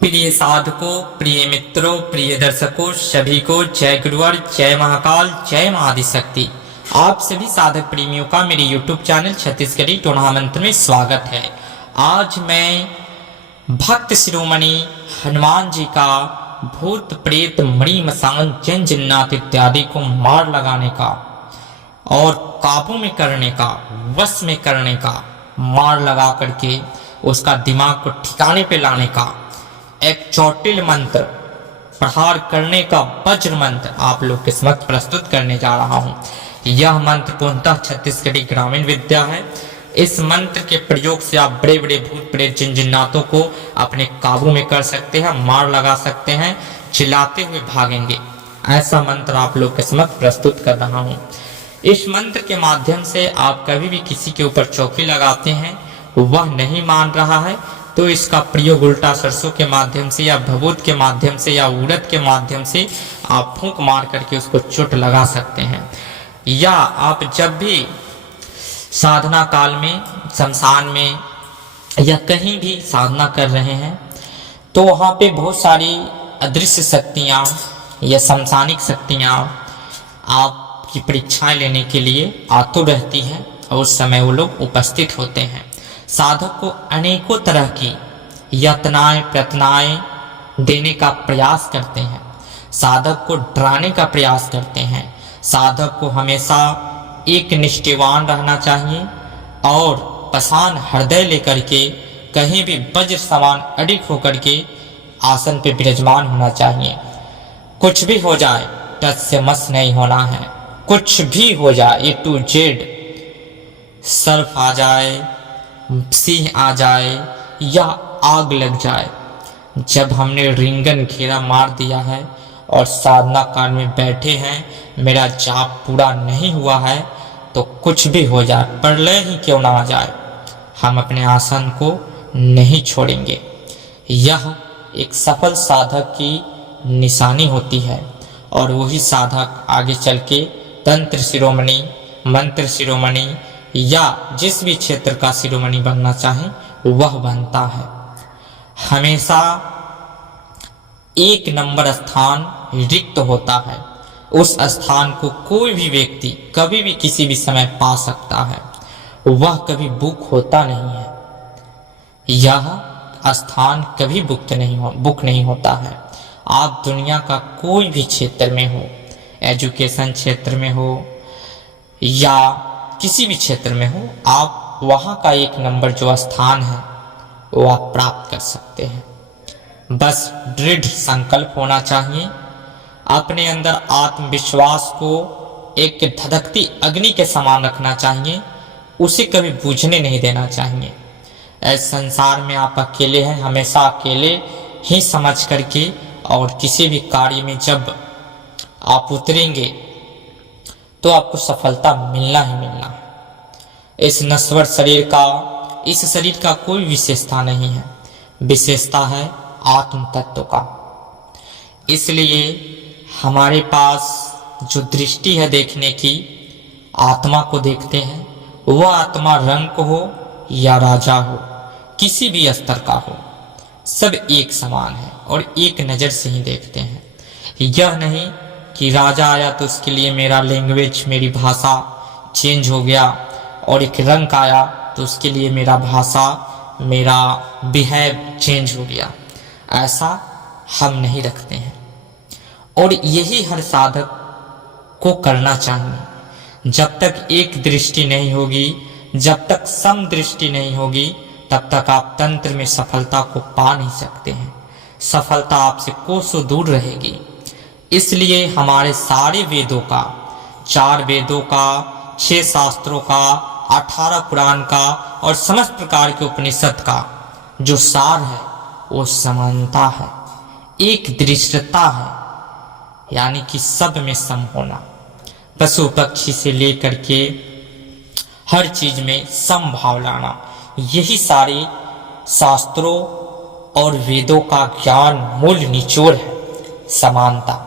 प्रिय साधकों, प्रिय मित्रों, प्रिय दर्शकों, सभी को जय गुरुवर, जय महाकाल, जय महाआदिशक्ति। आप सभी साधक प्रेमियों का मेरे YouTube चैनल छत्तीसगढ़ी टोना मंत्र में स्वागत है। आज मैं भक्त शिरोमणि हनुमान जी का भूत प्रेत मणि मसान जन जिन्नात इत्यादि को मार लगाने का और काबू में करने का, वश में करने का, मार लगा करके उसका दिमाग को ठिकाने पे लाने का एक चौटिल मंत्र, प्रहार करने का वज्र मंत्र आप लोग के समक्ष प्रस्तुत करने जा रहा हूं। यह मंत्र पूर्णतः छत्तीसगढ़ी ग्रामीण विद्या है। इस मंत्र के प्रयोग से आप बड़े बड़े भूत प्रेत जिन जिन्नातों को अपने काबू में कर सकते हैं, मार लगा सकते हैं, चिल्लाते हुए भागेंगे। ऐसा मंत्र आप लोग के समक्ष प्रस्तुत कर रहा हूं। इस मंत्र के माध्यम से आप कभी भी किसी के ऊपर चौकी लगाते हैं, वह नहीं मान रहा है, तो इसका प्रयोग उल्टा सरसों के माध्यम से या भभूत के माध्यम से या उड़द के माध्यम से आप फूंक मार करके उसको चोट लगा सकते हैं। या आप जब भी साधना काल में, शमशान में या कहीं भी साधना कर रहे हैं, तो वहाँ पे बहुत सारी अदृश्य शक्तियाँ या शमशानिक शक्तियाँ आपकी परीक्षाएं लेने के लिए आतुर रहती हैं और उस समय वो लोग उपस्थित होते हैं। साधक को अनेकों तरह की यातनाएं प्रयत्नाएं देने का प्रयास करते हैं, साधक को डराने का प्रयास करते हैं। साधक को हमेशा एक निष्ठावान रहना चाहिए और पाषाण हृदय लेकर के कहीं भी वज्र समान अडिग होकर के आसन पे विराजमान होना चाहिए। कुछ भी हो जाए टच से मस नहीं होना है। कुछ भी हो जाए, ए टू जेड, सर्फ आ जाए, सिंह आ जाए या आग लग जाए, जब हमने रिंगन घेरा मार दिया है और साधना काल में बैठे हैं, मेरा जाप पूरा नहीं हुआ है, तो कुछ भी हो जाए, प्रलय ही क्यों ना आ जाए, हम अपने आसन को नहीं छोड़ेंगे। यह एक सफल साधक की निशानी होती है और वही साधक आगे चल के तंत्र शिरोमणि, मंत्र शिरोमणि या जिस भी क्षेत्र का शिरोमणि बनना चाहे वह बनता है। हमेशा एक नंबर स्थान रिक्त होता है। उस स्थान को कोई भी व्यक्ति कभी भी किसी भी समय पा सकता है। वह कभी बुक होता नहीं है। यह स्थान कभी बुक नहीं होता है। आप दुनिया का कोई भी क्षेत्र में हो, एजुकेशन क्षेत्र में हो या किसी भी क्षेत्र में हो, आप वहाँ का एक नंबर जो स्थान है वो आप प्राप्त कर सकते हैं। बस दृढ़ संकल्प होना चाहिए। अपने अंदर आत्मविश्वास को एक धधकती अग्नि के समान रखना चाहिए, उसे कभी बुझने नहीं देना चाहिए। इस संसार में आप अकेले हैं, हमेशा अकेले ही समझ करके, और किसी भी कार्य में जब आप उतरेंगे तो आपको सफलता मिलना ही मिलना है। इस नश्वर शरीर का, इस शरीर का कोई विशेषता नहीं है, विशेषता है आत्म तत्व का। इसलिए हमारे पास जो दृष्टि है देखने की, आत्मा को देखते हैं। वह आत्मा रंग हो या राजा हो, किसी भी स्तर का हो, सब एक समान है और एक नज़र से ही देखते हैं। यह नहीं कि राजा आया तो उसके लिए मेरा लैंग्वेज, मेरी भाषा चेंज हो गया, और एक रंग आया तो उसके लिए मेरा भाषा, मेरा बिहेव चेंज हो गया। ऐसा हम नहीं रखते हैं और यही हर साधक को करना चाहिए। जब तक एक दृष्टि नहीं होगी, जब तक सम दृष्टि नहीं होगी, तब तक आप तंत्र में सफलता को पा नहीं सकते हैं। सफलता आपसे कोसों दूर रहेगी। इसलिए हमारे सारे वेदों का, 4 वेदों का, 6 शास्त्रों का, 18 पुराण का और समस्त प्रकार के उपनिषद का जो सार है वो समानता है, एक दृष्टता है, यानी कि सब में सम होना। पशु पक्षी से लेकर के हर चीज में सम भाव लाना, यही सारे शास्त्रों और वेदों का ज्ञान मूल निचोड़ है, समानता।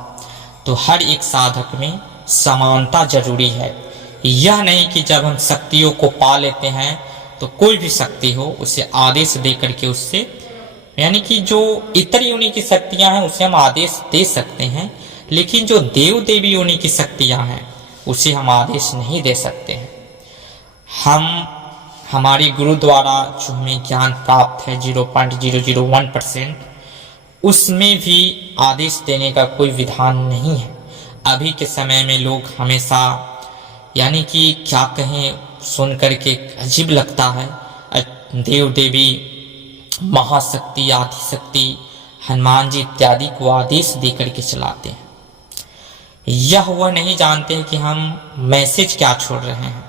तो हर एक साधक में समानता जरूरी है। यह नहीं कि जब हम शक्तियों को पा लेते हैं तो कोई भी शक्ति हो उसे आदेश देकर के उससे यानी कि जो इतर योनि की शक्तियां हैं उसे हम आदेश दे सकते हैं, लेकिन जो देव देवी योनि की शक्तियां हैं उसे हम आदेश नहीं दे सकते हैं। हम हमारे गुरु द्वारा जो हमें ज्ञान प्राप्त है 0.001%, उसमें भी आदेश देने का कोई विधान नहीं है। अभी के समय में लोग हमेशा यानी कि क्या कहें, सुन करके अजीब लगता है, देव देवी, महाशक्ति, आदिशक्ति, हनुमान जी इत्यादि को आदेश दे करके चलाते हैं। यह वह नहीं जानते हैं कि हम मैसेज क्या छोड़ रहे हैं।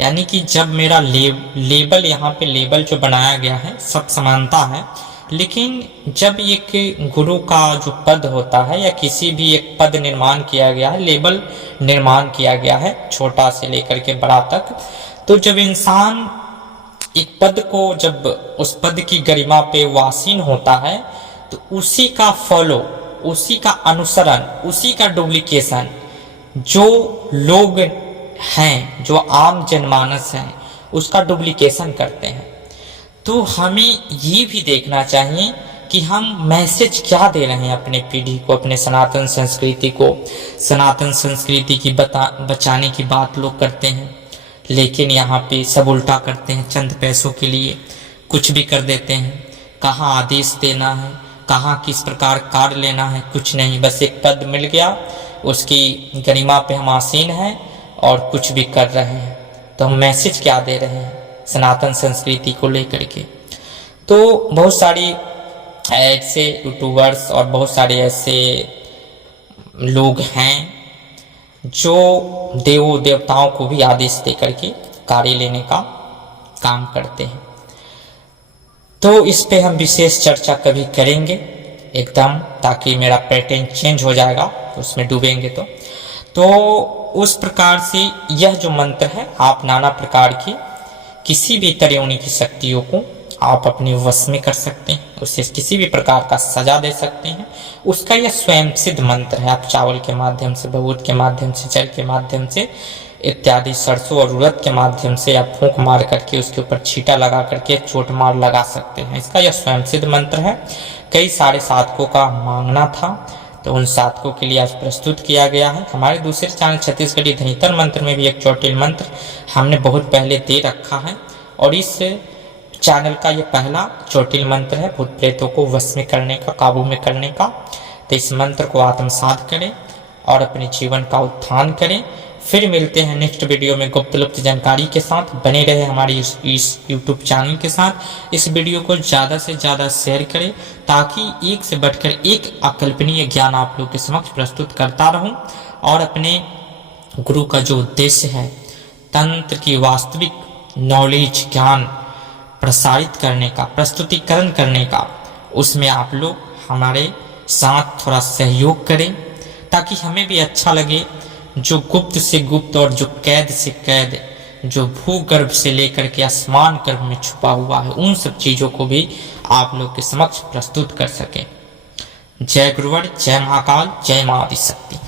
यानी कि जब मेरा लेबल यहाँ पे लेबल जो बनाया गया है सब समानता है, लेकिन जब एक गुरु का जो पद होता है या किसी भी एक पद निर्माण किया गया है, लेबल निर्माण किया गया है छोटा से लेकर के बड़ा तक, तो जब इंसान एक पद को, जब उस पद की गरिमा पे वासीन होता है तो उसी का फॉलो, उसी का अनुसरण, उसी का डुप्लीकेशन जो लोग हैं, जो आम जनमानस हैं, उसका डुप्लीकेशन करते हैं। तो हमें ये भी देखना चाहिए कि हम मैसेज क्या दे रहे हैं अपने पीढ़ी को, अपने सनातन संस्कृति को। सनातन संस्कृति की बचाने की बात लोग करते हैं, लेकिन यहाँ पे सब उल्टा करते हैं। चंद पैसों के लिए कुछ भी कर देते हैं। कहाँ आदेश देना है, कहाँ किस प्रकार कार्य लेना है, कुछ नहीं। बस एक पद मिल गया, उसकी गरिमा पे हम आसीन हैं और कुछ भी कर रहे हैं। तो हम मैसेज क्या दे रहे हैं सनातन संस्कृति को लेकर के? तो बहुत सारी ऐसे यूट्यूबर्स और बहुत सारे ऐसे लोग हैं जो देवों देवताओं को भी आदेश दे करके कार्य लेने का काम करते हैं। तो इस पे हम विशेष चर्चा कभी करेंगे एकदम, ताकि मेरा पैटर्न चेंज हो जाएगा तो उसमें डूबेंगे। तो उस प्रकार से यह जो मंत्र है, आप नाना प्रकार की किसी भी तरह की शक्तियों को आप अपने वश में कर सकते हैं, उसे किसी भी प्रकार का सजा दे सकते हैं। उसका यह स्वयं सिद्ध मंत्र है। आप चावल के माध्यम से, भभूत के माध्यम से, जल के माध्यम से इत्यादि, सरसों और उड़द के माध्यम से आप फूंक मार करके उसके ऊपर छींटा लगा करके चोट मार लगा सकते हैं। इसका यह स्वयं सिद्ध मंत्र है। कई सारे साधकों का मांगना था, तो उन साधकों के लिए आज प्रस्तुत किया गया है। हमारे दूसरे चैनल छत्तीसगढ़ी धनीतर मंत्र में भी एक चोटिल मंत्र हमने बहुत पहले दे रखा है, और इस चैनल का ये पहला चोटिल मंत्र है भूत प्रेतों को वश में करने का, काबू में करने का। तो इस मंत्र को आत्मसात करें और अपने जीवन का उत्थान करें। फिर मिलते हैं नेक्स्ट वीडियो में गुप्त जानकारी के साथ। बने रहे हमारी इस यूट्यूब चैनल के साथ। इस वीडियो को ज़्यादा से ज़्यादा शेयर करें, ताकि एक से बढ़कर एक अकल्पनीय ज्ञान आप लोग के समक्ष प्रस्तुत करता रहूं, और अपने गुरु का जो उद्देश्य है तंत्र की वास्तविक नॉलेज, ज्ञान प्रसारित करने का, प्रस्तुतिकरण करने का, उसमें आप लोग हमारे साथ थोड़ा सहयोग करें, ताकि हमें भी अच्छा लगे। जो गुप्त से गुप्त और जो कैद से कैद, जो भूगर्भ से लेकर के आसमान गर्भ में छुपा हुआ है, उन सब चीज़ों को भी आप लोग के समक्ष प्रस्तुत कर सकें। जय गुरुवर, जय महाकाल, जय मां आदिशक्ति।